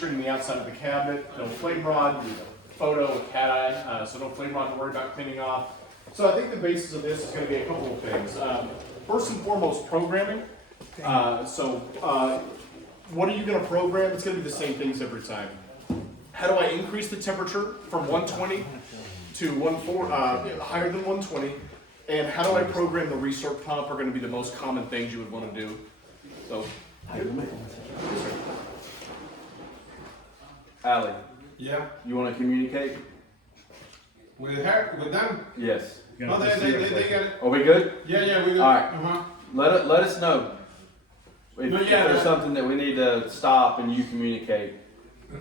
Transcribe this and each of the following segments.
the outside of the cabinet, no flame rod, photo with cat eye, so no flame rod to worry about cleaning off. So I think the basis of this is going to be a couple of things. First and foremost, programming. What are you going to program? It's going to be the same things every time. How do I increase the temperature from 120 to higher than 120? And how do I program the recirc pump are going to be the most common things you would want to do. So, Allie. Yeah. You want to communicate? With her? With them? Yes. No, they get it. Are we good? Yeah, we good. All right. Let us know if there's something that we need to stop and you communicate.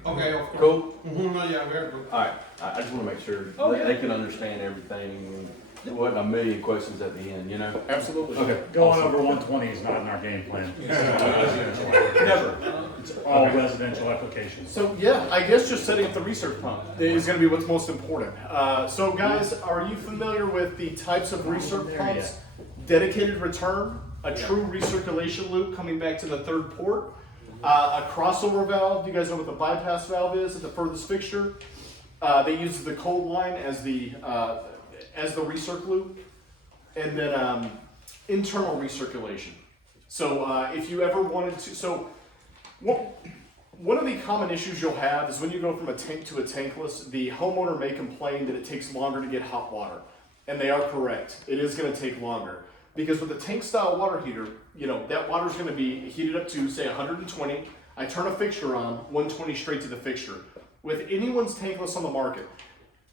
Okay, of course. Cool? No, yeah, we're good. All right. I just want to make sure they can understand everything. There wasn't a million questions at the end, you know? Absolutely. Okay. Going over 120 is not in our game plan. Never. It's all residential applications. So yeah, I guess just setting up the recirc pump is going to be what's most important. So guys, are you familiar with the types of recirc pumps? Dedicated return, a true recirculation loop coming back to the third port, a crossover valve. You guys know what the bypass valve is at the furthest fixture. They use the cold line as the recirc loop, and then internal recirculation. So if you ever wanted to, one of the common issues you'll have is when you go from a tank to a tankless, the homeowner may complain that it takes longer to get hot water, and they are correct. It is going to take longer because with a tank style water heater, that water is going to be heated up to say 120. I turn a fixture on, 120 straight to the fixture. With anyone's tankless on the market,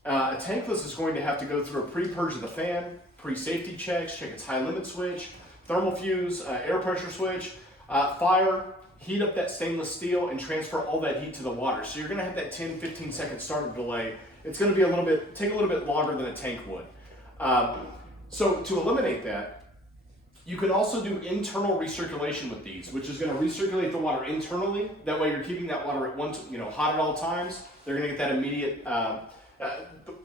a tankless is going to have to go through a pre-purge of the fan, pre-safety checks, check its high limit switch, thermal fuse, air pressure switch, fire, heat up that stainless steel and transfer all that heat to the water. So you're gonna have that 10-15 second startup delay. It's gonna be take a little bit longer than a tank would. So to eliminate that, you can also do internal recirculation with these, which is gonna recirculate the water internally. That way you're keeping that water at hot at all times. They're gonna get that immediate,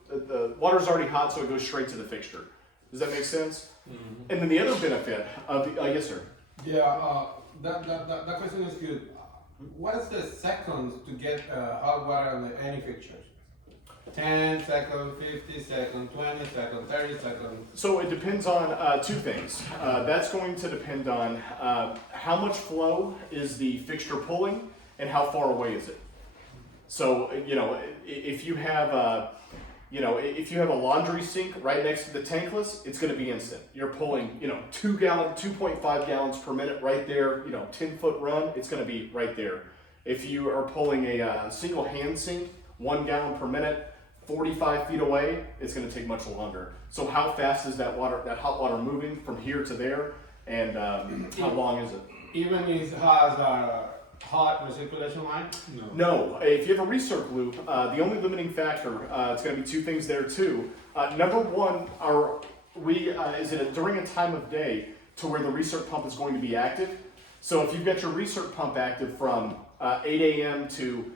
the water's already hot, so it goes straight to the fixture. Does that make sense? Mm-hmm. And then the other benefit of yes, sir. Yeah, that question is good. What is the seconds to get hot water on any fixtures? 10 seconds, 50 seconds, 20 seconds, 30 seconds. So it depends on two things. That's going to depend on how much flow is the fixture pulling and how far away is it. So if you have a laundry sink right next to the tankless, it's going to be instant. You're pulling 2.5 gallons per minute right there. 10-foot run, it's going to be right there. If you are pulling a single hand sink, 1 gallon per minute, 45 feet away, it's going to take much longer. So how fast is that hot water moving from here to there, and how long is it? Even if it has a hot recirculation line? No. If you have a recirc loop, the only limiting factor, it's going to be two things there too. Number one, is it during a time of day to where the recirc pump is going to be active? So if you've got your recirc pump active from 8 a.m. to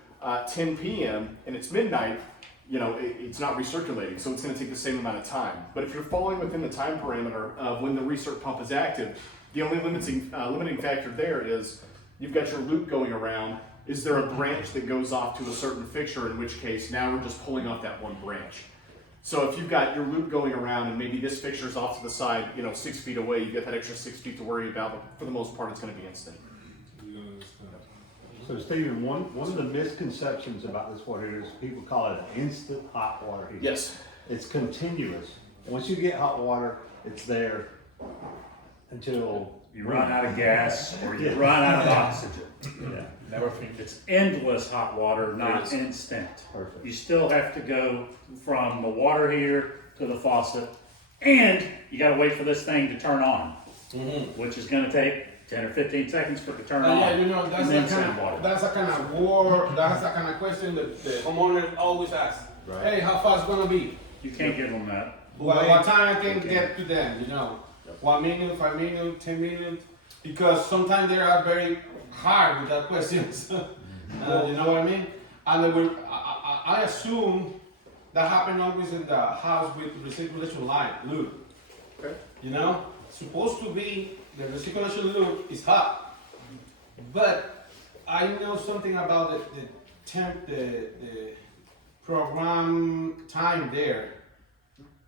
10 p.m. and it's midnight, it's not recirculating, so it's going to take the same amount of time. But if you're falling within the time parameter of when the recirc pump is active, the only limiting factor there is you've got your loop going around. Is there a branch that goes off to a certain fixture, in which case now we're just pulling off that one branch. So if you've got your loop going around and maybe this fixture's off to the side, 6 feet away, you've got that extra 6 feet to worry about, but for the most part it's going to be instant. So Stephen, one of the misconceptions about this water heater is people call it an instant hot water heater. Yes. It's continuous. Once you get hot water, it's there until You run out of gas or you run out of oxygen. It's endless hot water, not instant. Perfect. You still have to go from the water heater to the faucet, and you got to wait for this thing to turn on, which is going to take 10 or 15 seconds for it to turn on. Yeah, that's a kind of question that the homeowner always asks. Right. Hey, how fast it's gonna be? You can't give them that. What time I can get to them? 1 minute, 5 minutes, 10 minutes, because sometimes they are very hard with that questions. You know what I mean? And I assume that happens always in the house with recirculation line loop. Okay. Supposed to be the recirculation loop is hot, but I know something about the the program time there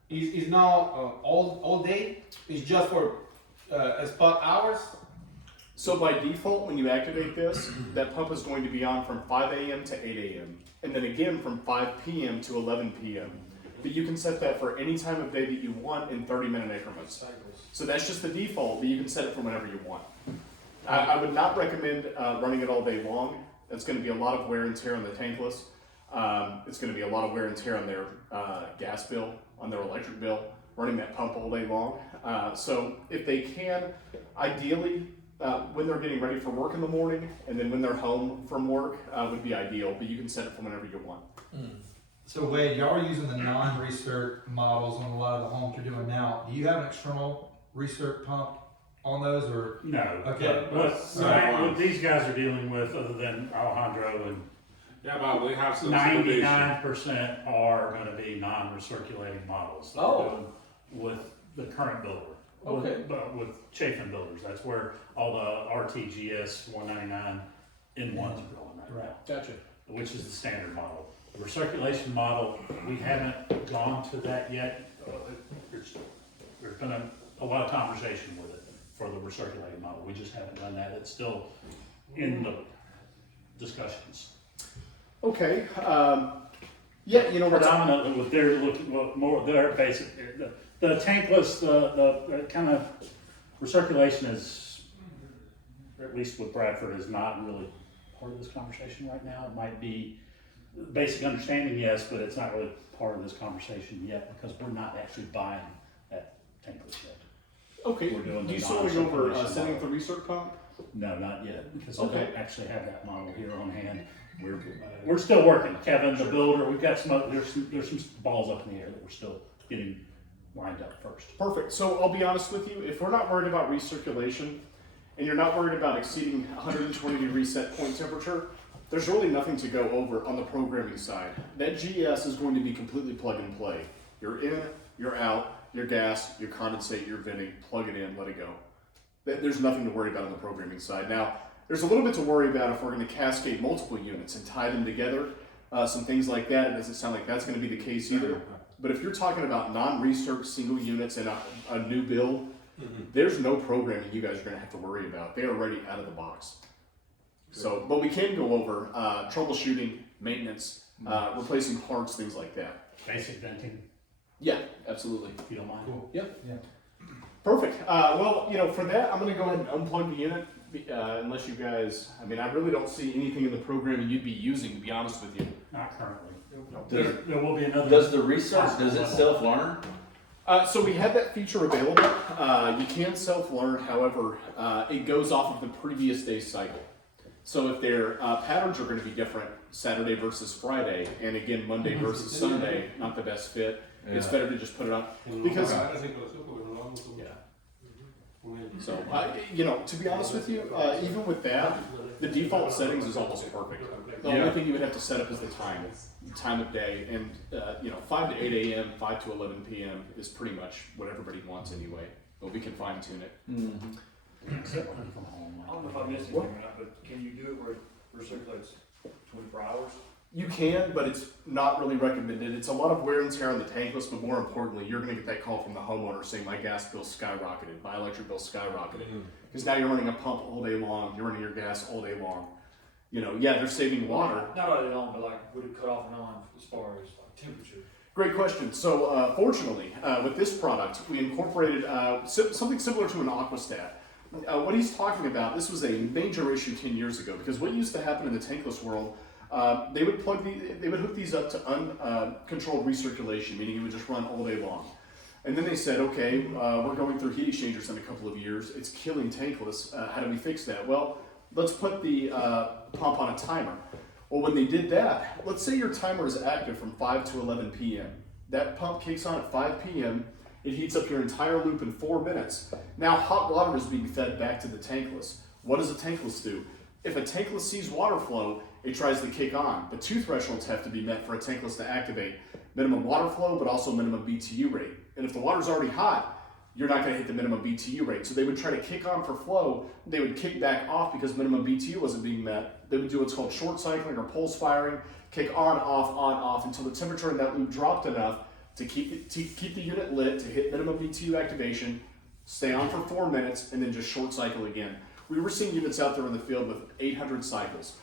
is not all day. It's just for spot hours. So by default, when you activate this, that pump is going to be on from 5 a.m. to 8 a.m. and then again from 5 p.m. to 11 p.m. But you can set that for any time of day that you want in 30-minute increments. So that's just the default, but you can set it for whenever you want. I would not recommend running it all day long. That's going to be a lot of wear and tear on the tankless. It's going to be a lot of wear and tear on their gas bill, on their electric bill, running that pump all day long. So if they can, ideally, when they're getting ready for work in the morning and then when they're home from work would be ideal, but you can set it for whenever you want. So Wade, y'all are using the non-recirc models on a lot of the homes you're doing now. Do you have an external recirc pump on those, or? No. Okay. What these guys are dealing with, other than Alejandro and Yeah, but we have some 99% are going to be non-recirculating models that we're doing with the current builder. Okay. With Chafin builders, that's where all the RTGS-199N1s are going right now, Gotcha. which is the standard model. The recirculation model, we haven't gone to that yet. There's been a lot of conversation with it for the recirculating model. We just haven't done that. It's still in the discussions. Okay. Yeah, you know what? Predominantly, what they're looking, more their basic, the tankless, the kind of recirculation is, at least with Bradford, is not really part of this conversation right now. It might be basic understanding, yes, but it's not really part of this conversation yet because we're not actually buying that tankless yet. Okay. We're doing Do you the still want to go over non-circulation setting model. up the recirc pump? No, not yet, because I Okay. don't actually have that model here on hand. We're still working. Kevin, the builder, we've got there's some balls up in the air that we're still getting lined up first. Perfect. So I'll be honest with you, if we're not worried about recirculation and you're not worried about exceeding 120 degree set point temperature, there's really nothing to go over on the programming side. That GES is going to be completely plug and play. You're in, you're out, your gas, your condensate, your venting, plug it in, let it go. There's nothing to worry about on the programming side. Now, there's a little bit to worry about if we're going to cascade multiple units and tie them together, some things like that. It doesn't sound like that's going to be the case either. But if you're talking about non-recirc single units and a new build, there's no programming you guys are going to have to worry about. They are already out of the box. So, but we can go over troubleshooting, maintenance, replacing parts, things like that. Basic venting, Yeah, absolutely. if you don't mind. Cool. Yep. Yeah. Perfect. Well, you know, for that, I'm going to go ahead and unplug the unit. Unless you guys, I mean, I really don't see anything in the programming you'd be using, to be honest with you. Not currently. Does, There will be another. does the research, does it self-learn? So we have that feature available. You can self-learn, however, it goes off of the previous day's cycle. So if their patterns are going to be different, Saturday versus Friday, and again, Monday versus Sunday, not the best fit, it's Yeah. better to just put it up. Because, so, you know, to be honest with you, even with that, the default settings is almost perfect. The only thing you would have to set up is the time of day, and you know, 5 to 8 a.m., 5 to 11 p.m. is pretty much what everybody wants anyway, but we can fine tune it. From home. I don't know if I missed anything or not, but can you do it where it recirculates 24 hours? You can, but it's not really recommended. It's a lot of wear and tear on the tankless, but more importantly, you're going to get that call from the homeowner saying my gas bill skyrocketed, my electric bill skyrocketed. Because now you're running a pump all day long, you're running your gas all day long. You know, yeah, they're saving water. Not all day long, but like, would it cut off and on as far as like temperature? Great question. So fortunately, with this product, we incorporated something similar to an aquastat. What he's talking about, this was a major issue 10 years ago, because what used to happen in the tankless world, they would hook these up to uncontrolled recirculation, meaning it would just run all day long. And then they said, okay, we're going through heat exchangers in a couple of years. It's killing tankless. How do we fix that? Well, let's put the pump on a timer. Well, when they did that, let's say your timer is active from 5 to 11 p.m. That pump kicks on at 5 p.m. It heats up your entire loop in 4 minutes. Now hot water is being fed back to the tankless. What does a tankless do? If a tankless sees water flow, it tries to kick on. But two thresholds have to be met for a tankless to activate. Minimum water flow, but also minimum BTU rate. And if the water's already hot, you're not going to hit the minimum BTU rate. So they would try to kick on for flow. They would kick back off because minimum BTU wasn't being met. They would do what's called short cycling or pulse firing, kick on, off until the temperature in that loop dropped enough to keep the unit lit, to hit minimum BTU activation, stay on for 4 minutes, and then just short cycle again. We were seeing units out there in the field with 800 cycles.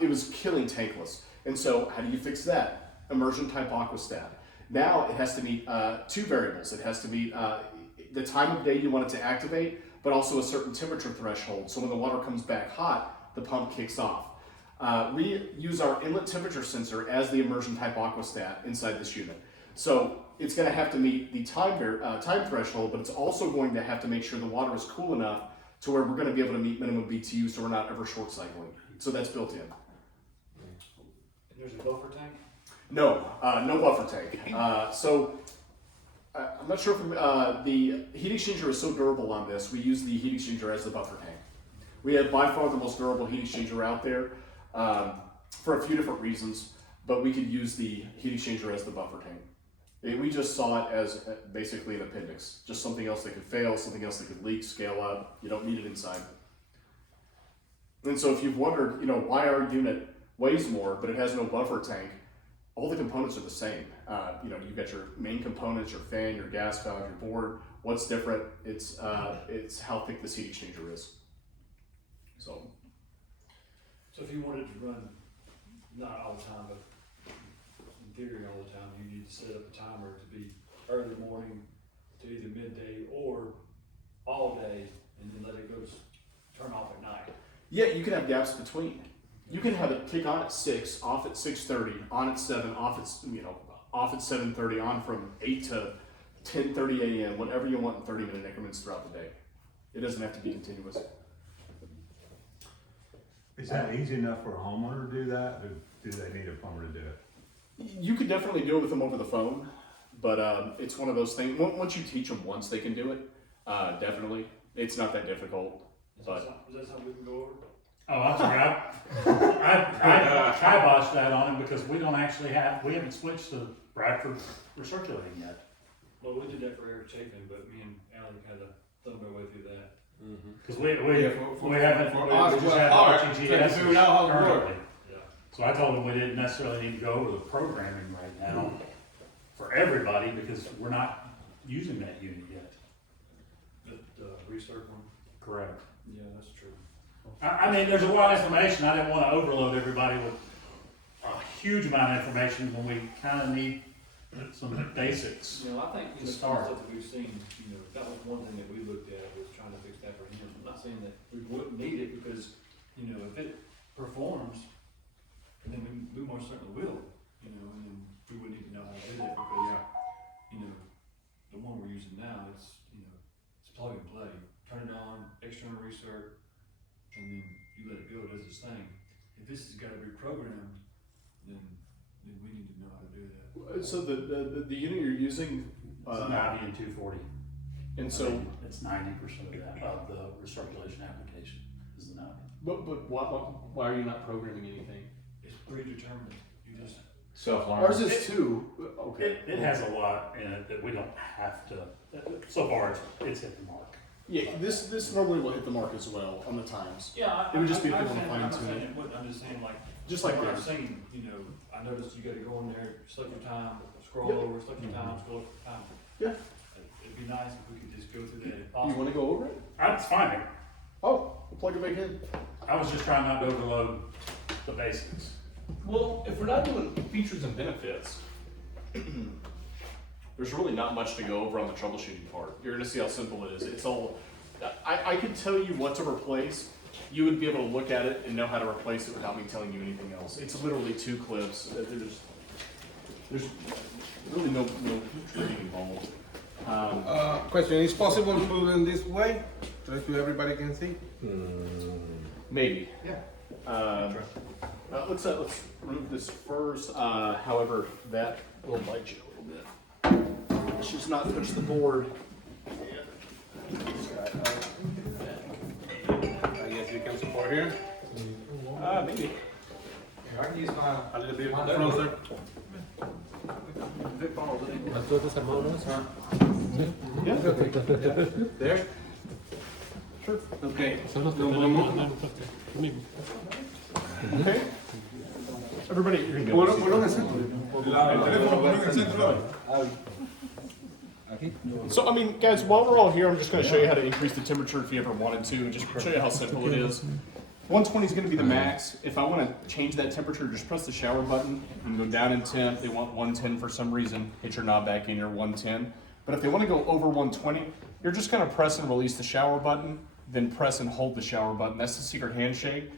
It was killing tankless. And so how do you fix that? Immersion type aquastat. Now it has to meet 2 variables. It has to meet the time of day you want it to activate, but also a certain temperature threshold. So when the water comes back hot, the pump kicks off. We use our inlet temperature sensor as the immersion type aquastat inside this unit. So it's going to have to meet the time threshold, but it's also going to have to make sure the water is cool enough to where we're going to be able to meet minimum BTU, so we're not ever short cycling. So that's built in. And there's a buffer tank? No, no buffer tank. I'm not sure if the heat exchanger is so durable on this. We use the heat exchanger as the buffer tank. We have by far the most durable heat exchanger out there for a few different reasons, but we could use the heat exchanger as the buffer tank. We just saw it as basically an appendix, just something else that could fail, something else that could leak, scale up. You don't need it inside. And so if you've wondered, why our unit weighs more, but it has no buffer tank, all the components are the same. You've got your main components, your fan, your gas valve, your board. What's different? It's how thick this heat exchanger is. So if you wanted to run, not all the time, but in theory all the time, you need to set up a timer to be early morning to either midday or all day, and then let it go turn off at night. yeah, you can have gaps between. You can have it kick on at 6, off at 6:30, on at 7, off at off at 7:30, on from 8 to 10:30 a.m. Whatever you want in 30-minute increments throughout the day. It doesn't have to be continuous. Is that easy enough for a homeowner to do that, or do they need a plumber to do it? You could definitely do it with them over the phone, but it's one of those things. Once you teach them once, they can do it. Definitely, it's not that difficult. Is But that something we can go over? Oh, I'm sorry. I kiboshed that on him because we haven't switched to Bradford recirculating yet. Well, we did that for air chafing, but me and Alan kind of thumbed our way through that. Because we haven't, for we us, just well, have hard, RTGS trying to figure out how to work. currently. Yeah. So I told him we didn't necessarily need to go over the programming right now for everybody because we're not using that unit yet. The recirc one? Correct. Yeah, that's true. I mean, there's a lot of information. I didn't want to overload everybody with a huge amount of information when we kind of need some basics. I think To the start. stuff that we've seen, that was one thing that we looked at was trying to fix that for him. I'm not saying that we wouldn't need it because, if it performs, then we most certainly will, and then we would need to know how to do that because, the one we're using now, it's plug and play. Turn it on, external recirc, and then you let it go, it does its thing. If this has got to be programmed, then we need to know how to do that. so the unit you're using, It's an Navian 240. and so It's 90% of that, of the recirculation application is the Navian. but why are you not programming anything? It's predetermined. You just Self-learn. Ours is 2. Okay. It has a lot in it that we don't have to, so far it's hit the mark. Yeah, this normally will hit the mark as well on the times. yeah. It would just be if I'm people saying- want to I'm not fine-tune saying it. it wouldn't. I'm just saying Just like what this. I've seen. I noticed you got to go in there, select your time, scroll Yep. over, select your time, scroll over time. Yeah. It'd be nice if we could just go through that if You possible. want to go over it? It's fine. Oh, we'll plug it back in. I was just trying not to overload the basics. Well, if we're not doing features and benefits, there's really not much to go over on the troubleshooting part. You're going to see how simple it is. It's all, I could tell you what to replace. You would be able to look at it and know how to replace it without me telling you anything else. It's literally 2 clips. There's really no training involved. Question, is possible to do it this way? So that everybody can see? Maybe. Yeah. Let's remove this first. However, that will bite you a little bit. Let's just not touch the board. I guess we can support here. Maybe. I can use my A little bit Mine closer. Vic Falls, I think. There? Sure. Okay. Okay. Everybody, you're good. So, I mean, guys, while we're all here, I'm just going to show you how to increase the temperature if you ever wanted to, and just show you how simple it is. 120 is going to be the max. If I want to change that temperature, just press the shower button and go down in temp. They want 110 for some reason. Hit your knob back in, you're 110. But if they want to go over 120, you're just going to press and release the shower button, then press and hold the shower button. That's the secret handshake.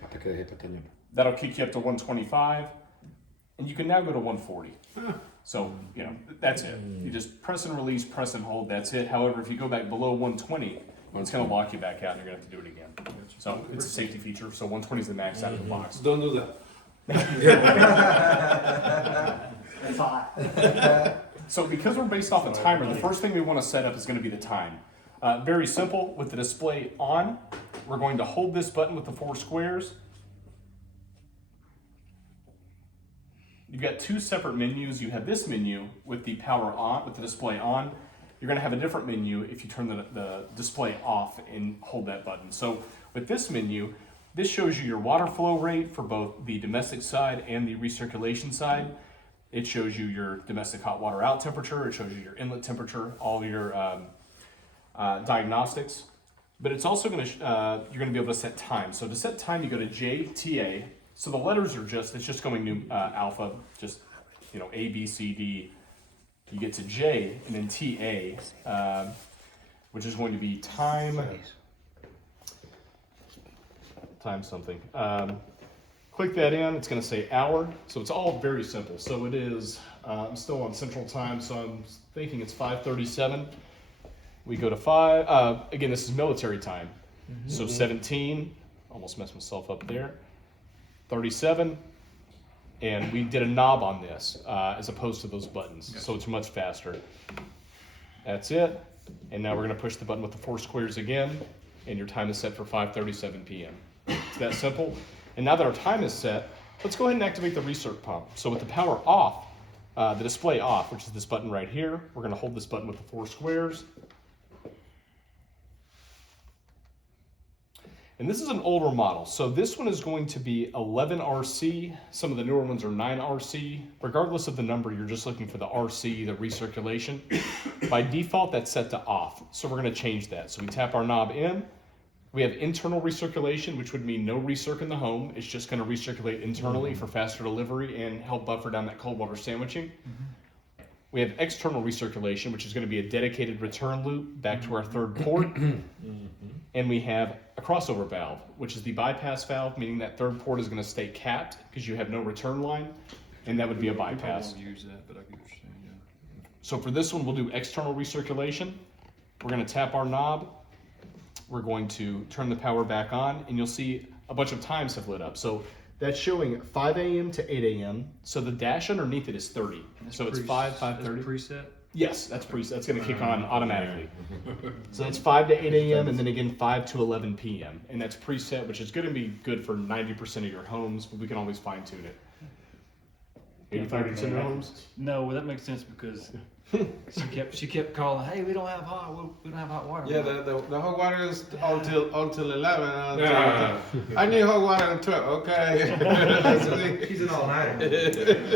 That'll kick you up to 125, and you can now go to 140. So, you know, that's it. You just press and release, press and hold, that's it. However, if you go back below 120, it's going to lock you back out and you're going to have to do it again. So it's a safety feature. So 120 is the max out of the box. Don't do that. That's hot. So because we're based off a timer, the first thing we want to set up is going to be the time. Very simple. With the display on, we're going to hold this button with the 4 squares. You've got 2 separate menus. You have this menu with the power on, with the display on. You're going to have a different menu if you turn the display off and hold that button. So with this menu, this shows you your water flow rate for both the domestic side and the recirculation side. It shows you your domestic hot water out temperature. It shows you your inlet temperature, all your diagnostics. But it's also going to, you're going to be able to set time. So to set time, you go to JTA. So the letters are just, it's just going to alpha, just, you know, A, B, C, D. You get to J and then TA, which is going to be time something. Click that in, it's going to say hour. So it's all very simple. So it is, I'm still on Central Time, so I'm thinking it's 5:37. We go to 5, again, this is military time. So 17, almost messed myself up there. 37, and we did a knob on this as opposed to those buttons, so it's much faster. That's it, and now we're going to push the button with the 4 squares again, and your time is set for 5:37 p.m. It's that simple. And now that our time is set, let's go ahead and activate the recirc pump. So with the power off, the display off, which is this button right here, we're going to hold this button with the 4 squares. And this is an older model, so this one is going to be 11 RC. Some of the newer ones are 9 RC. Regardless of the number, you're just looking for the RC, the recirculation. By default, that's set to off, so we're going to change that. So we tap our knob in. We have internal recirculation, which would mean no recirc in the home. It's just going to recirculate internally for faster delivery and help buffer down that cold water sandwiching. We have external recirculation, which is going to be a dedicated return loop back to our 3rd port. And we have a crossover valve, which is the bypass valve, meaning that 3rd port is going to stay capped because you have no return line, and that would be a bypass. Use that, but I get what you're saying, yeah. So for this one, we'll do external recirculation. We're going to tap our knob. We're going to turn the power back on, and you'll see a bunch of times have lit up. So that's showing 5 a.m. to 8 a.m. So the dash underneath it is 30. So it's 5:30. Preset? Yes, that's preset. That's going to kick on automatically. So that's 5 to 8 a.m. and then again 5 to 11 p.m. And that's preset, which is going to be good for 90% of your homes, but we can always fine tune it. 85% of your homes? No, well, that makes sense because she kept calling, hey, we don't have hot water. Yeah, the hot water is until 11. I need hot water until 12. Okay. She's an all-nighter.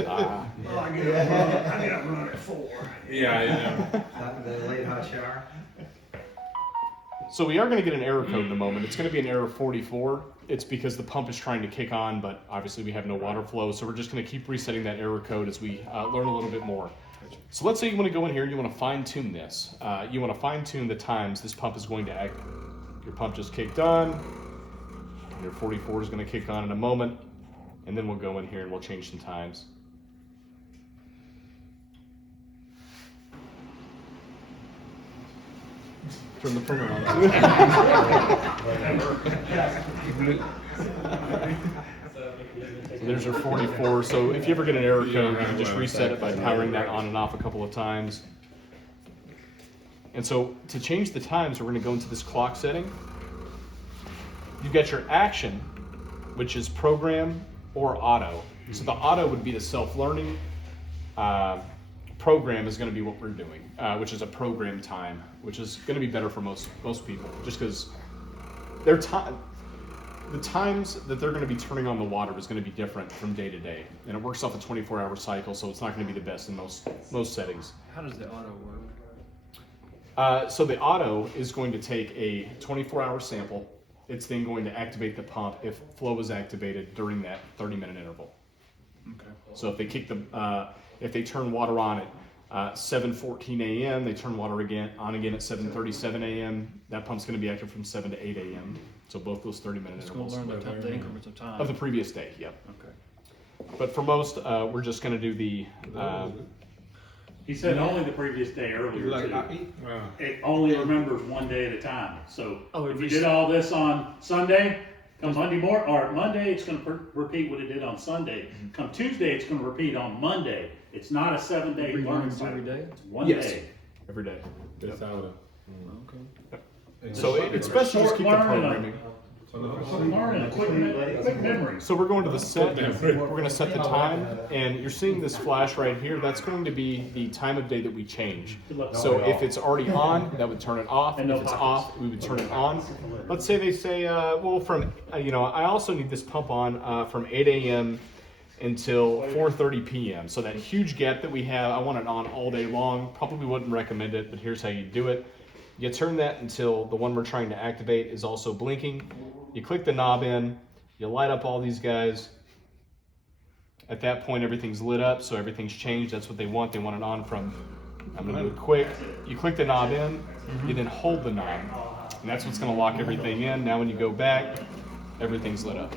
Well, I get up running at 4. Yeah. The late hot shower. So we are going to get an error code in a moment. It's going to be an error 44. It's because the pump is trying to kick on, but obviously we have no water flow. So we're just going to keep resetting that error code as we learn a little bit more. So let's say you want to go in here and you want to fine tune this. You want to fine tune the times this pump is going to act. Your pump just kicked on. Your 44 is going to kick on in a moment. And then we'll go in here and we'll change some times. Turn the printer on. So there's your 44. So if you ever get an error code, you can just reset it by powering that on and off a couple of times. And so to change the times, we're going to go into this clock setting. You've got your action, which is program or auto. So the auto would be the self-learning. program is going to be what we're doing, which is a program time, which is going to be better for most people, just because their time, the times that they're going to be turning on the water is going to be different from day to day, and it works off a 24-hour cycle, so it's not going to be the best in most settings. How does the auto work? So the auto is going to take a 24-hour sample. It's then going to activate the pump if flow is activated during that 30-minute interval. Okay. So if they if they turn water on at 7:14 a.m., they turn water on again at 7:37 a.m. That pump's going to be active from 7 to 8 a.m. So both those 30-minute It's going intervals to learn the increments of time. of the previous day. Yep. Okay. But for most, we're just going to do the. He said only the previous day earlier too. It only remembers one day at a time. So if you did all this on Sunday, come Monday morning, or Monday, it's going to repeat what it did on Sunday. Come Tuesday, it's going to repeat on Monday. It's not a 7-day learning cycle. Every day? It's one Yes. day. Every day. Okay. So it's best to just keep the programming. Learning a quick memory. So we're going to the set, we're going to set the time, and you're seeing this flash right here. That's going to be the time of day that we change. So if it's already on, that would turn it off. If it's off, we would turn it on. Let's say they say, well, from, I also need this pump on from 8 a.m. until 4:30 p.m. So that huge gap that we have, I want it on all day long. Probably wouldn't recommend it, but here's how you do it. You turn that until the one we're trying to activate is also blinking. You click the knob in, you light up all these guys. At that point, everything's lit up, so everything's changed. That's what they want. They want it on from, I'm gonna do it quick. You click the knob in, you then hold the knob. And that's what's gonna lock everything in. Now when you go back, everything's lit up.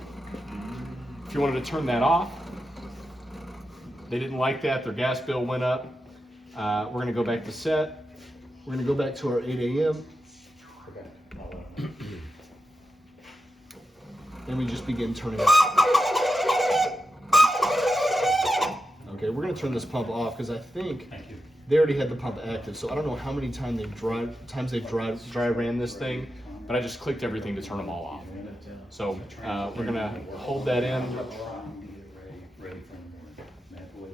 If you wanted to turn that off, they didn't like that, their gas bill went up. We're gonna go back to set. We're gonna go back to our 8 a.m. And we just begin turning it. Okay, we're gonna turn this pump off because I think they already had the pump active. So I don't know how many times they've dry ran this thing, but I just clicked everything to turn them all off. So we're gonna hold that in.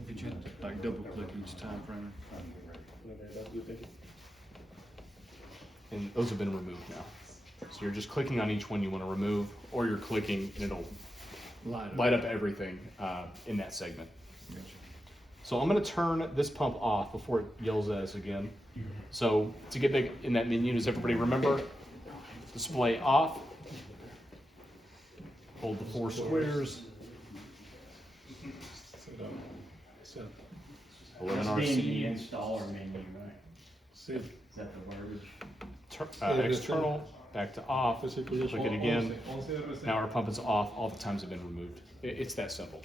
Did you like double click each time frame? And those have been removed now. So you're just clicking on each one you want to remove, or you're clicking and it'll light up everything in that segment. So I'm going to turn this pump off before it yells at us again. So to get back in that menu, does everybody remember? Display off. Hold the 4 squares. 11 That's being the RC. installer menu, right? Is that the verbiage? External, back to off. Click it again. Now our pump is off. All the times have been removed. It's that simple.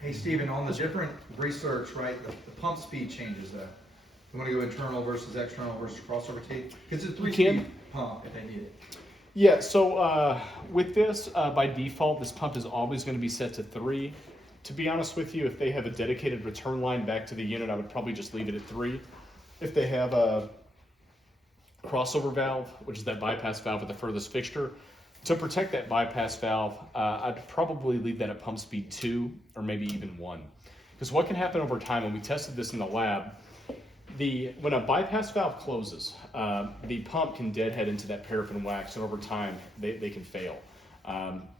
Hey, Stephen, on the different research, right, the pump speed changes though. You want to go internal versus external versus crossover T? Because it's a 3-speed pump if they need it. Yeah, so with this, by default, this pump is always going to be set to 3. To be honest with you, if they have a dedicated return line back to the unit, I would probably just leave it at 3. If they have a crossover valve, which is that bypass valve at the furthest fixture, to protect that bypass valve, I'd probably leave that at pump speed 2 or maybe even 1. Because what can happen over time, and we tested this in the lab, when a bypass valve closes, the pump can deadhead into that paraffin wax, and over time they can fail.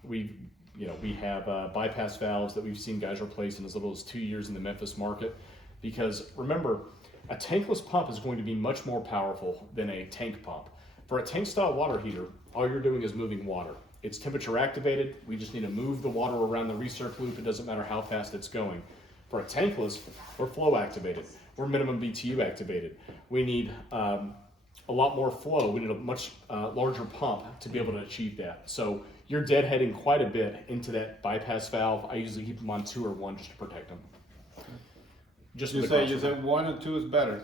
We have bypass valves that we've seen guys replace in as little as 2 years in the Memphis market, because remember, a tankless pump is going to be much more powerful than a tank pump. For a tank style water heater, all you're doing is moving water. It's temperature activated. We just need to move the water around the recirc loop. It doesn't matter how fast it's going. For a tankless, we're flow activated. We're minimum BTU activated. We need a lot more flow. We need a much larger pump to be able to achieve that. So you're deadheading quite a bit into that bypass valve. I usually keep them on 2 or 1 just to protect them. Just You say 1 or 2 is better.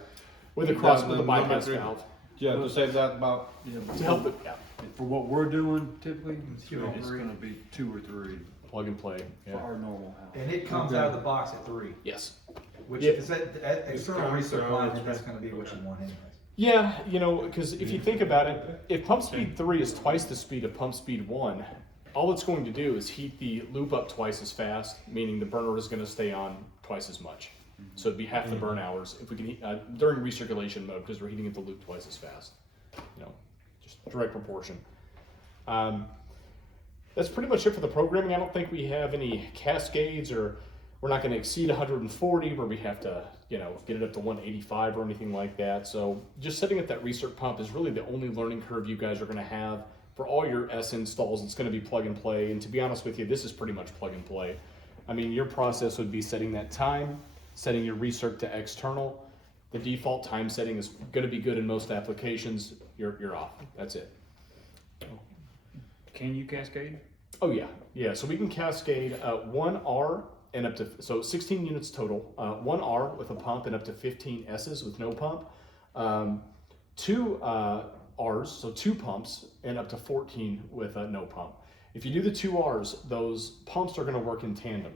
with a bypass valve. Yeah, to save that about. To help it, yeah. For what we're doing typically, it's gonna be 2 or 3 Plug and play. for our normal house. And it comes out of the box at 3. Yes. Which Yeah. if it's at external research line, then that's going to be what you want anyways. Yeah, because if you think about it, if pump speed 3 is twice the speed of pump speed 1, all it's going to do is heat the loop up twice as fast, meaning the burner is going to stay on twice as much. So it'd be half the burn hours if we can during recirculation mode, because we're heating up the loop twice as fast. You know, just direct proportion. That's pretty much it for the programming. I don't think we have any cascades, or we're not going to exceed 140 where we have to, you know, get it up to 185 or anything like that. So just setting up that recirc pump is really the only learning curve you guys are going to have. For all your S installs, it's going to be plug and play. And to be honest with you, this is pretty much plug and play. I mean, your process would be setting that time, setting your recirc to external. The default time setting is going to be good in most applications. You're off. That's it. Can you cascade? Oh yeah, yeah. So we can cascade 1 R and up to, so 16 units total. 1 R with a pump and up to 15 S's with no pump. 2 Rs, so 2 pumps and up to 14 with no pump. If you do the 2 Rs, those pumps are going to work in tandem.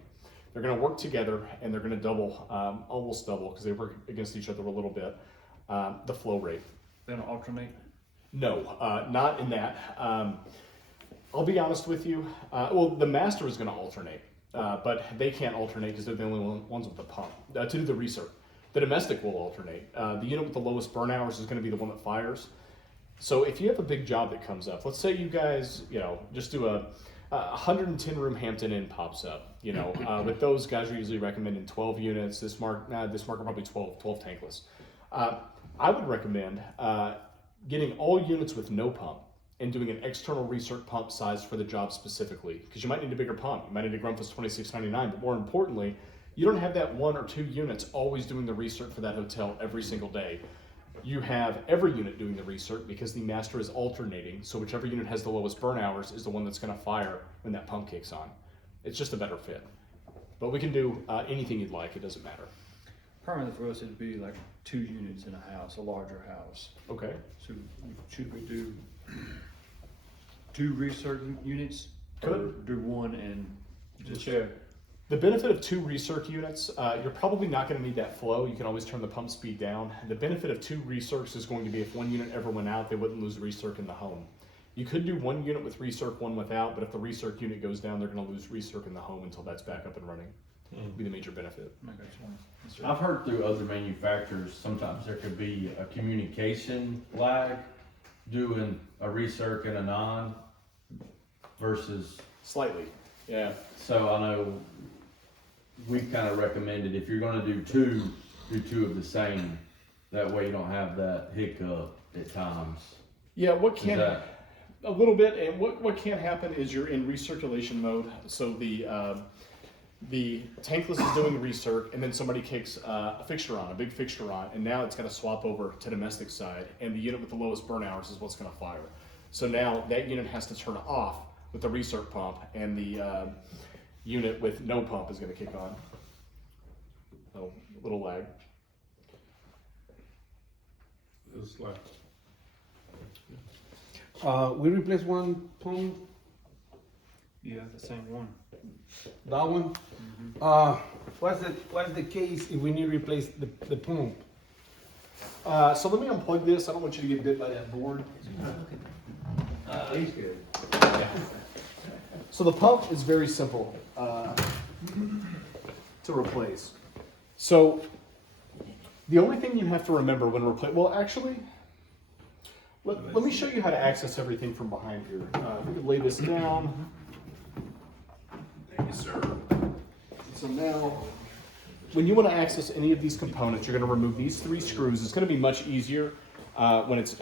They're going to work together and they're going to double, almost double, because they work against each other a little bit, the flow rate. They don't alternate? No, not in that. I'll be honest with you. Well, the master is going to alternate, but they can't alternate because they're the only ones with the pump to do the recirc. The domestic will alternate. The unit with the lowest burn hours is going to be the one that fires. So if you have a big job that comes up, let's say you guys, you know, just do a 110 room Hampton Inn pops up. You know, with those guys are usually recommending 12 units. This market probably 12 tankless. I would recommend getting all units with no pump and doing an external recirc pump size for the job specifically, because you might need a bigger pump. You might need a Grumpus 2699, but more importantly, you don't have that 1 or 2 units always doing the recirc for that hotel every single day. You have every unit doing the recirc because the master is alternating, so whichever unit has the lowest burn hours is the one that's going to fire when that pump kicks on. It's just a better fit. But we can do anything you'd like, it doesn't matter. Permanent for us, it'd be like 2 units in a house, a larger house. Okay. So should we do 2 recirc units? Could. Or do 1 and just Sure. The benefit of 2 recirc units, you're probably not going to need that flow. You can always turn the pump speed down. The benefit of 2 recircs is going to be if 1 unit ever went out, they wouldn't lose recirc in the home. You could do 1 unit with recirc, 1 without, but if the recirc unit goes down, they're going to lose recirc in the home until that's back up and running. Would be the major benefit. I got you. Yes, sir. I've heard through other manufacturers, sometimes there could be a communication lag doing a recirc and a non versus, Slightly, yeah. so I know we've kind of recommended if you're gonna do 2, do 2 of the same. That way you don't have that hiccup at times. Yeah, what Is can, that- a little bit, and what can happen is you're in recirculation mode, so the tankless is doing recirc, and then somebody kicks a fixture on, a big fixture on, and now it's going to swap over to domestic side, and the unit with the lowest burn hours is what's going to fire. So now that unit has to turn off with the recirc pump, and the unit with no pump is going to kick on. So a little lag. It's like, We replaced 1 pump, Yeah, the same one. that one. What's the case if we need to replace the pump? So let me unplug this. I don't want you to get bit by that board. He's good. So the pump is very simple to replace. So the only thing you have to remember when well, actually, let me show you how to access everything from behind here. We could lay this down. Thank you, sir. So now, when you want to access any of these components, you're going to remove these 3 screws. It's going to be much easier when it's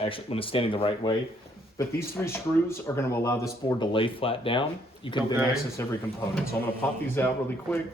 standing the right way. But these 3 screws are going to allow this board to lay flat down. You can then access every component. So I'm going to pop these out really quick.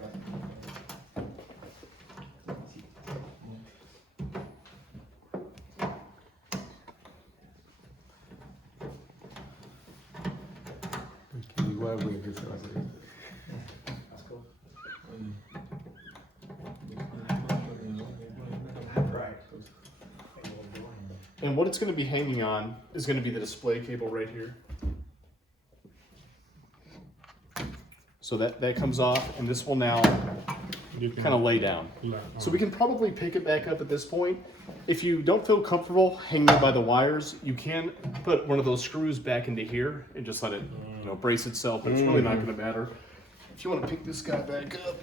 And what it's going to be hanging on is going to be the display cable right here. So that comes off, and this will now kind of lay down. So we can probably pick it back up at this point. If you don't feel comfortable hanging by the wires, you can put one of those screws back into here and just let it, brace itself, but it's really not going to matter. If you want to pick this guy back up,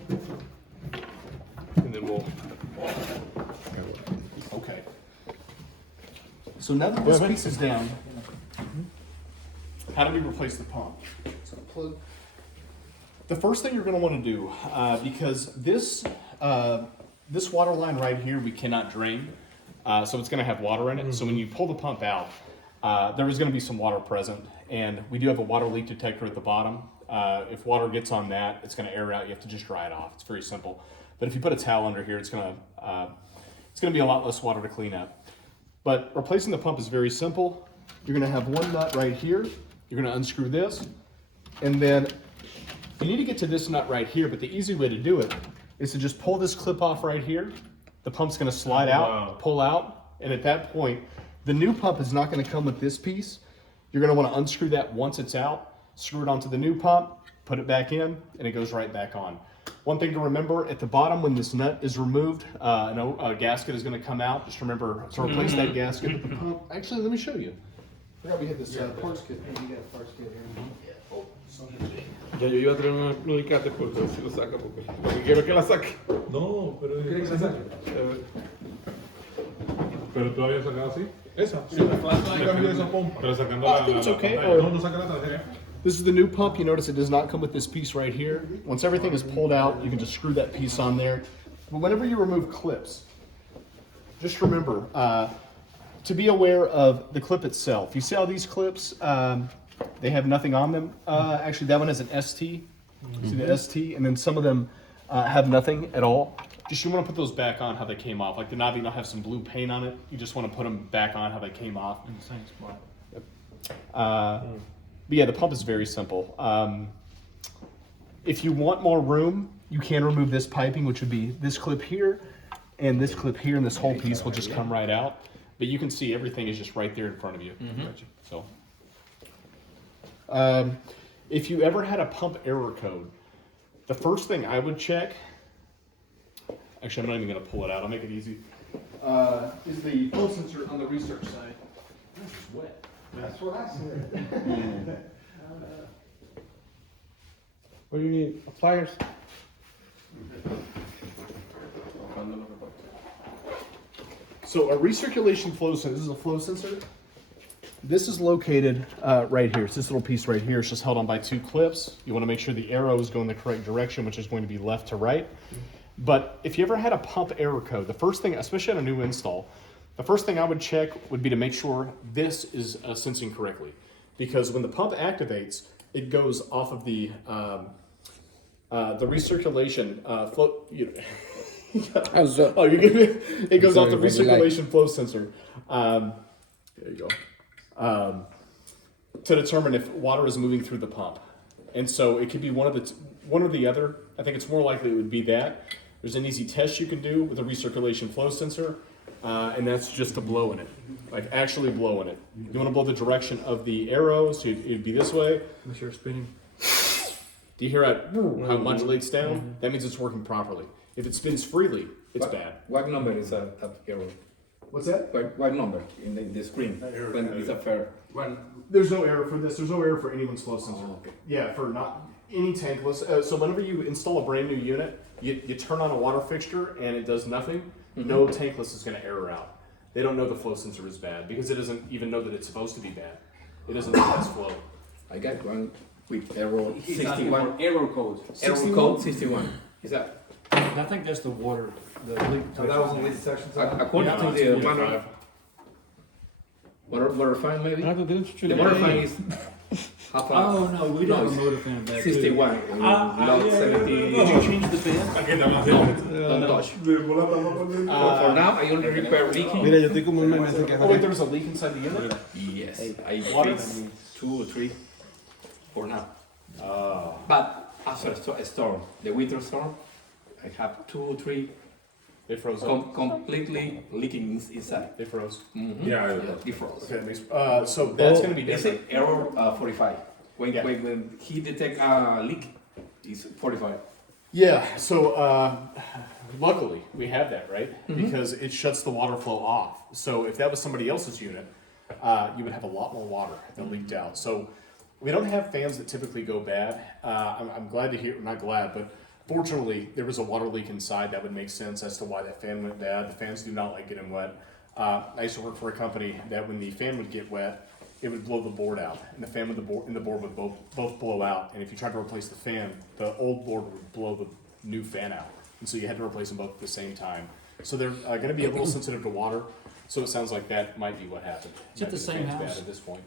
and then we'll So now that this piece is down, how do we replace the pump? So plug. The first thing you're going to want to do, because this water line right here we cannot drain, so it's going to have water in it. So when you pull the pump out, there is going to be some water present, and we do have a water leak detector at the bottom. If water gets on that, it's going to air out. You have to just dry it off. It's very simple. But if you put a towel under here, it's going to be a lot less water to clean up. But replacing the pump is very simple. You're going to have one nut right here. You're going to unscrew this, and then you need to get to this nut right here. But the easy way to do it is to just pull this clip off right here. The pump's going to slide out, pull out, and at that point, the new pump is not going to come with this piece. You're going to want to unscrew that once it's out, screw it onto the new pump, put it back in, and it goes right back on. One thing to remember, at the bottom when this nut is removed, a gasket is going to come out. Just remember to replace that gasket with the pump. Actually, let me show you. I forgot we had this parts kit. You got a parts kit here. Ya yo iba a traer un alicate porque si lo saca porque quiero que la saque. No, pero ¿quiere que la saque? Pero tú habías sacado así. Esa. Sí, cambié esa pompa. Pero sacando I think it's okay. No saca la trasera. This is the new pump. You notice it does not come with this piece right here. Once everything is pulled out, you can just screw that piece on there. But whenever you remove clips, just remember to be aware of the clip itself. You see how these clips, they have nothing on them? Actually, that one has an ST. See the ST? And then some of them have nothing at all. Just you want to put those back on how they came off. Like the knob, have some blue paint on it. You just want to put them back on how they came off. In the same spot. But yeah, the pump is very simple. If you want more room, you can remove this piping, which would be this clip here, and this clip here, and this whole piece will just come right out. But you can see everything is just right there in front of you. So, if you ever had a pump error code, the first thing I would check, actually I'm not even going to pull it out, I'll make it easy, is the flow sensor on the research side. This is wet. That's what I said. What do you need? Pliers? So a recirculation flow sensor, this is a flow sensor. This is located right here. It's this little piece right here. It's just held on by two clips. You want to make sure the arrow is going the correct direction, which is going to be left to right. But if you ever had a pump error code, the first thing, especially on a new install, the first thing I would check would be to make sure this is sensing correctly. Because when the pump activates, it goes off of the recirculation flow. It goes off the recirculation flow sensor. There you go. To determine if water is moving through the pump. And so it could be one or the other. I think it's more likely it would be that. There's an easy test you can do with a recirculation flow sensor. And that's just to blow in it, like actually blow in it. You want to blow the direction of the arrow, so it'd be this way. Make sure it's spinning. Do you hear how it modulates down? That means it's working properly. If it spins freely, it's bad. What number is that error? What's that? What number in the screen? When it's a fair? There's no error for this. There's no error for anyone's flow sensor. Oh, okay. Yeah, for not any tankless. So whenever you install a brand new unit, you turn on a water fixture and it does nothing. No tankless is going to error out. They don't know the flow sensor is bad because it doesn't even know that it's supposed to be bad. It doesn't know that's flow. I got one with error He's 61. Error code. Error code 61. Is that? I think that's the water, the leak. According to the manual. Water fan maybe? The water fan is half Oh no, we don't have a motor fan back 61. Lot 70. Did you change the fan? Don't touch. For now, I only repair leaking. Mira, yo estoy como un meme que Oh wait, there was a leak inside the unit? Yes, I Water? fixed 2 or 3 for now. But after a storm, the winter storm, I have 2 or 3 They froze up. completely leaking inside. They froze. Yeah, They froze. Okay, that makes, so that's going to be They different. say error 45. When, Yeah. when he detect a leak, it's 45. Yeah, so luckily we have that, right? Because it shuts the water flow off. So if that was somebody else's unit, you would have a lot more water that leaked out. So we don't have fans that typically go bad. I'm glad to hear, not glad, but fortunately there was a water leak inside. That would make sense as to why that fan went bad. The fans do not like getting wet. I used to work for a company that when the fan would get wet, it would blow the board out, and the fan and the board would both blow out. And if you tried to replace the fan, the old board would blow the new fan out, and so you had to replace them both at the same time. So they're going to be a little sensitive to water. So it sounds like that might be what happened. Is it the same fan's bad house? at this point?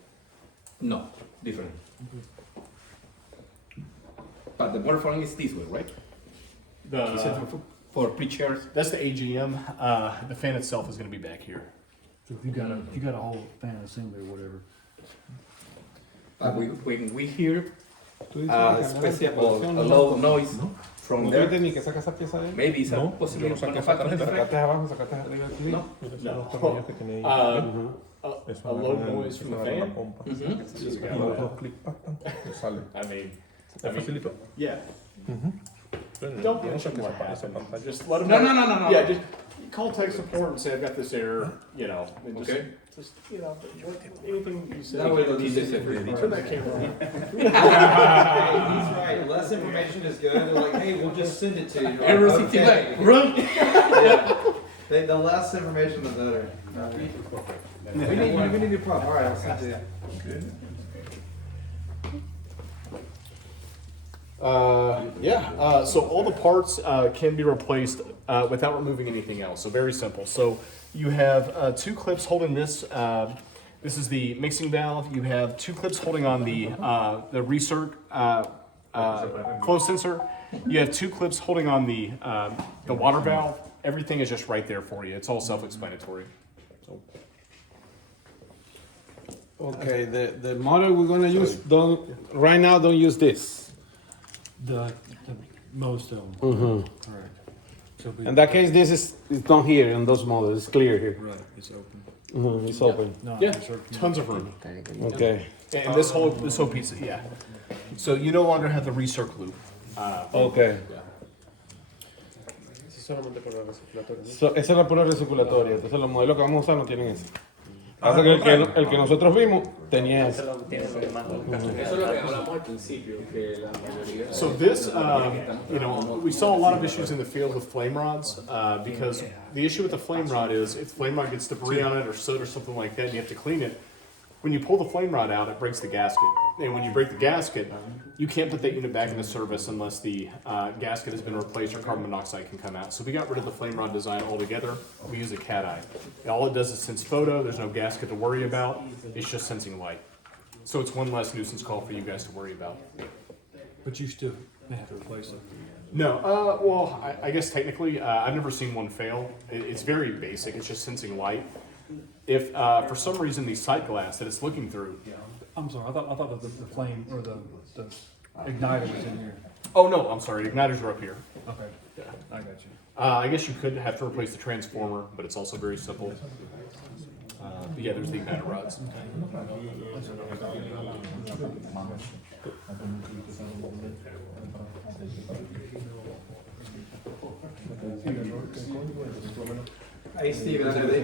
No, different. But the water falling is this way, right? Is it for pre-chairs? That's the AGM. The fan itself is going to be back here. So if you got a whole fan assembly or whatever. But when we hear especially a low noise from there, maybe it's a possible A low noise from the fan? I mean, yeah. Don't mention what happened. Just let them know. No. Yeah, just call tech support and say I've got this error, you know. And Okay. Just, you know, anything you say. That way they'll keep this every Turn that camera on. Hey, he's right. Less information is good. They're like, hey, we'll just send it to you. Error Okay. Run! The less information, the better. We need your prop. All right, I'll send it to you. So all the parts can be replaced without removing anything else. So very simple. So you have 2 clips holding this. This is the mixing valve. You have 2 clips holding on the recirc flow sensor. You have 2 clips holding on the water valve. Everything is just right there for you. It's all self-explanatory. Okay, the model we're gonna use don't use this. The most of them. Correct. So In that case, this is not here in those models. It's clear here. right, it's open. It's open. No, Yeah, it's open. tons of room. Okay. And this whole piece, yeah. So you no longer have the recirc loop. Okay. So, esa es la pura recirculatoria. Entonces los modelos que vamos a usar no tienen eso. Pasa que el que nosotros vimos tenía eso. Eso es lo que hablamos al principio, que la mayoría. So this, you know, we saw a lot of issues in the field with flame rods because the issue with the flame rod is if the flame rod gets debris on it or soot or something like that and you have to clean it, when you pull the flame rod out, it breaks the gasket. And when you break the gasket, you can't put that unit back into service unless the gasket has been replaced or carbon monoxide can come out. So we got rid of the flame rod design altogether. We use a cat eye. All it does is sense photo. There's no gasket to worry about. It's just sensing light. So it's one less nuisance call for you guys to worry about. But you still have to replace it. No, well, I guess technically, I've never seen one fail. It's very basic. It's just sensing light. If for some reason the sight glass that it's looking through. I'm sorry, I thought that the flame or the igniter was in here. Oh no, I'm sorry. Igniters are up here. Okay, I got you. I guess you could have to replace the transformer, but it's also very simple. But yeah, there's the igniter rods. Hey, Steven, I know they.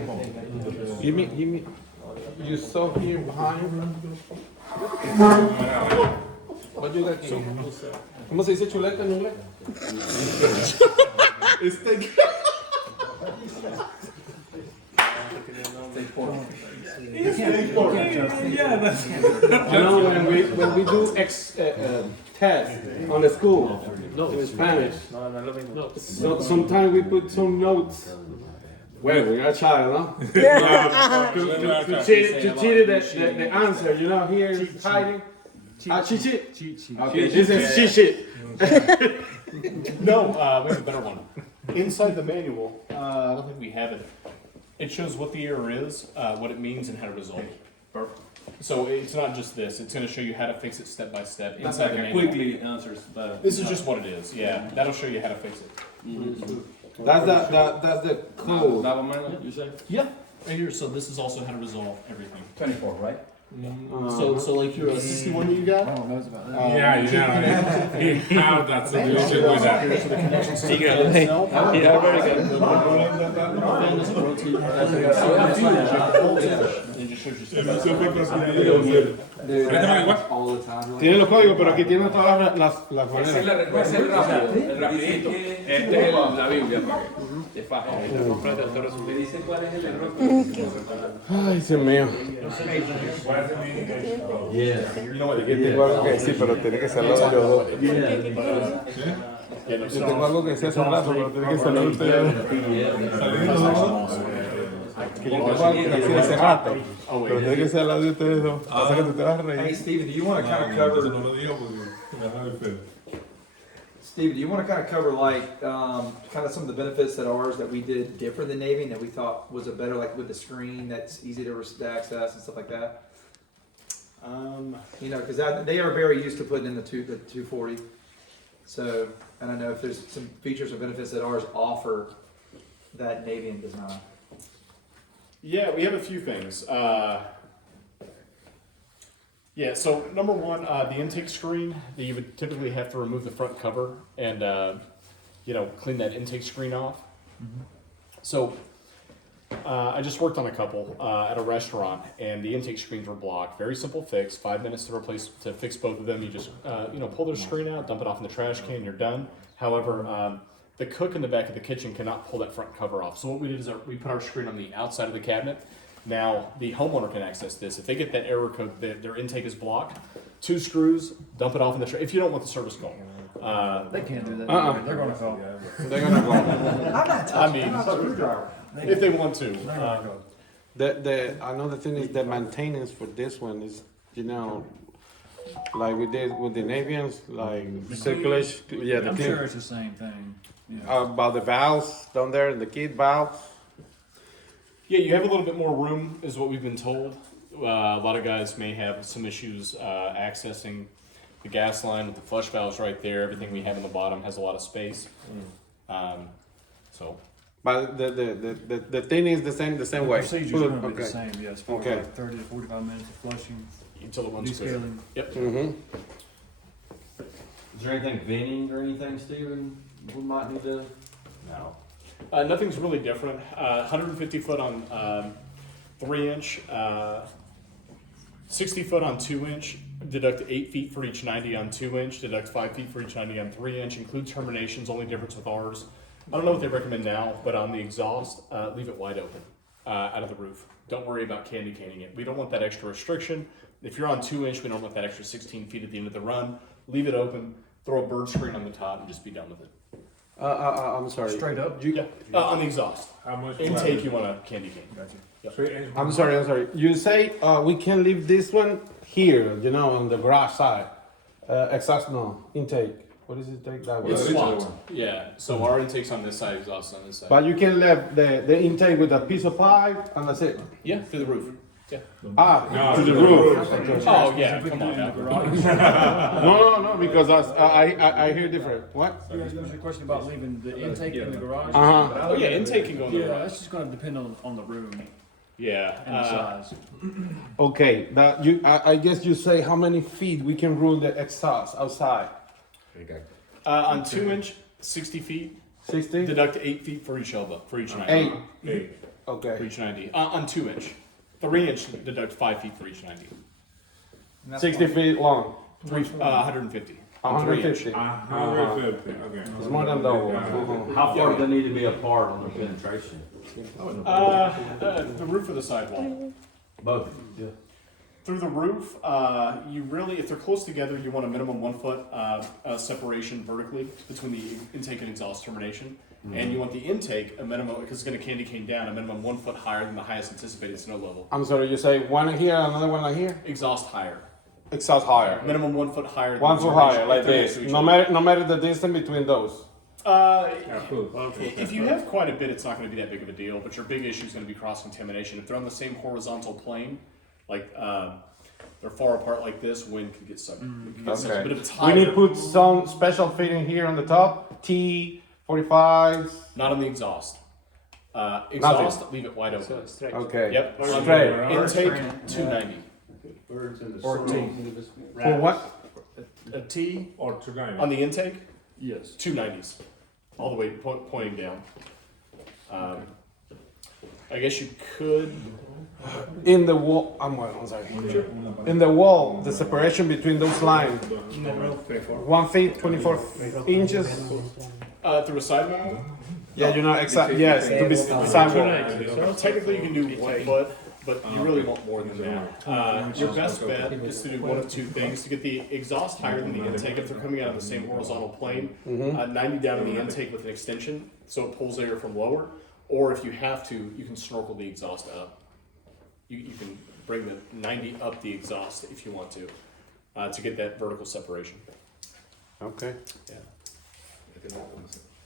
Give me. You saw here behind. What you got here? ¿Cómo se dice chuleta en inglés? You know, when we do test on the school in Spanish, so sometimes we put some notes. Well, we got a child, no? To cheat the answer, you know, here is hiding. Cheat sheet. Okay, this is cheat sheet. No, we have a better one. Inside the manual, I don't think we have it. It shows what the error is, what it means, and how to resolve it. So it's not just this. It's going to show you how to fix it step by step inside the manual. Quickly answers the. This is just what it is. Yeah, that'll show you how to fix it. That's the code. That one, you say? Yeah, right here. So this is also how to resolve everything. 24, right? So like your 61 that you got. Yeah, how that's a solution with that. Here's the connection stick Yeah, itself. yeah, very good. Fan doesn't rotate. So after you inject the voltage, then you just shows you. All the time. Tiene los códigos, pero aquí tiene todas las Ese es maneras. el rápido, el rapidito. Este es la Biblia, para que es fácil. Me dice cuál es el error. Ay, Dios mío. Yo tengo algo que decir, pero tiene que ser los dos. Yo tengo algo que decir hace un rato, pero tiene que ser los ustedes. Que yo tengo algo que decir hace rato, pero tiene que ser al lado de ustedes dos. Pasa que tú te vas a Hey, reír. Steven, do you want to kind of cover? Steve, do you want to kind of cover like kind of some of the benefits that ours that we did different than Navy and that we thought was a better, like with the screen that's easy to access and stuff like that? You know, because they are very used to putting in the 240. So, and I know if there's some features or benefits that ours offer that Navian does not. Yeah, we have a few things. Yeah, so number one, the intake screen, you would typically have to remove the front cover and, clean that intake screen off. So I just worked on a couple at a restaurant, and the intake screens were blocked. Very simple fix, 5 minutes to fix both of them. You just, pull their screen out, dump it off in the trash can, you're done. However, the cook in the back of the kitchen cannot pull that front cover off. So what we did is we put our screen on the outside of the cabinet. Now, the homeowner can access this. If they get that error code that their intake is blocked, 2 screws, dump it off in the trash, if you don't want the service call. They can't do that. They're gonna call. They're gonna go. I'm not touching. I'm not a screwdriver. If they want to. Another thing is the maintenance for this one is, like we did with the Navians, like circulation. Yeah, I'm sure it's the same thing. about the valves down there, the kid valves. Yeah, you have a little bit more room, is what we've been told. A lot of guys may have some issues accessing the gas line with the flush valves right there. Everything we have in the bottom has a lot of space. But the thing is the same way. Procedures are gonna be the same, yes. Okay. Like 30 to 45 minutes of flushing, Until it runs clear. descaling. Yep. Mm-hmm. Is there anything venting or anything, Steven, we might need to? No. Nothing's really different. 150 foot on 3 inch, 60 foot on 2 inch, deduct 8 feet for each 90 on 2 inch, deduct 5 feet for each 90 on 3 inch, include terminations, only difference with ours. I don't know what they recommend now, but on the exhaust, leave it wide open out of the roof. Don't worry about candy caning it. We don't want that extra restriction. If you're on 2 inch, we don't want that extra 16 feet at the end of the run. Leave it open, throw a bird screen on the top, and just be done with it. I'm sorry. Straight up? On the exhaust. How much? Intake, you want to candy cane. Gotcha. I'm sorry. You say we can leave this one here, on the garage side. Exhaust no intake. What does it take that way? It's swapped. Yeah, so our intake's on this side, exhaust on this side. But you can leave the intake with a piece of pipe and that's it. Yeah, through the roof. Yeah. To the roof. Oh, yeah, come on now. No, because I hear different. What? You guys asked a question about leaving the intake in the garage? Uh-huh. Oh, yeah, intake can go in the Yeah, garage. that's just gonna depend on the room Yeah. and the size. Okay, I guess you say how many feet we can rule the exhaust outside. On 2 inch, 60 feet, 60? deduct 8 feet for each elbow, for each 90. 8. For Okay. each 90. On 2 inch. 3 inch, deduct 5 feet for each 90. 60 feet long. 150. 150. 150, okay. It's more than double. Uh-huh. How far do they need to be apart on the penetration? The roof or the sidewall. Both. Yeah. Through the roof, you really, if they're close together, you want a minimum 1 foot separation vertically between the intake and exhaust termination. And you want the intake, a minimum, because it's going to candy cane down, a minimum 1 foot higher than the highest anticipated snow level. I'm sorry, you say one here, another one here? Exhaust higher. Exhaust higher. Minimum 1 foot higher. Than 1 the foot termination higher, like if they're this. next to each No other. matter the distance between those. If you have quite a bit, it's not going to be that big of a deal, but your big issue is going to be cross-contamination. If they're on the same horizontal plane, like they're far apart like this, wind could get sucked. Okay. But if it's We higher, need to put some special fitting here on the top. T45s. not on the exhaust. Exhaust, leave it wide open. Okay. Yep. Straight. Intake, 290. Or T. For what? A T Or 290. on the intake, Yes. 290s, all the way pointing down. I guess you could in the wall, I'm sorry. In the wall, the separation between those lines, 1 feet, 24 inches. Through a side mount? Yeah, you're not exact. Yes, to be sidewalk. Technically, you can do 1 foot, but you really want more than that. Your best bet is to do one of two things: to get the exhaust higher than the intake if they're coming out of the same horizontal plane, 90 down in the intake with an extension, so it pulls air from lower. Or if you have to, you can snorkel the exhaust up. You can bring the 90 up the exhaust if you want to get that vertical separation. Okay. Yeah.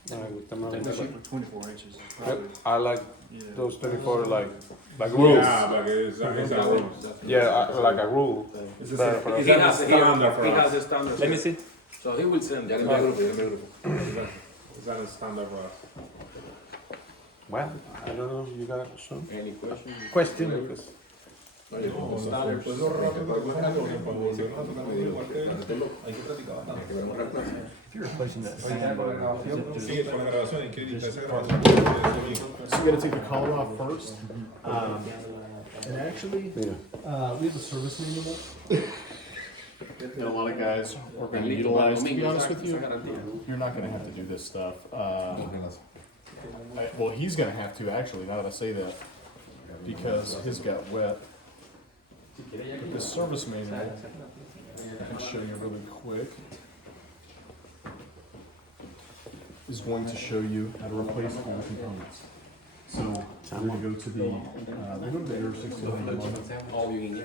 Like 24 inches. I like those 24 like rules. Yeah, like it's a rule. Yeah, like a rule. He has a standard. Let me see. So he will send it. Is that a standard for us? Well, I don't know. You got some Any questions? question? Sigue con la grabación y que edita esa So we're gonna take the collar off first. And actually, we have a service manual that a lot of guys are going to utilize. To be honest with you, you're not going to have to do this stuff. Well, he's going to have to actually. Now that I say that, because his got wet. But this service manual, I can show you really quick, is going to show you how to replace all the components. So we're going to go to the air 1601.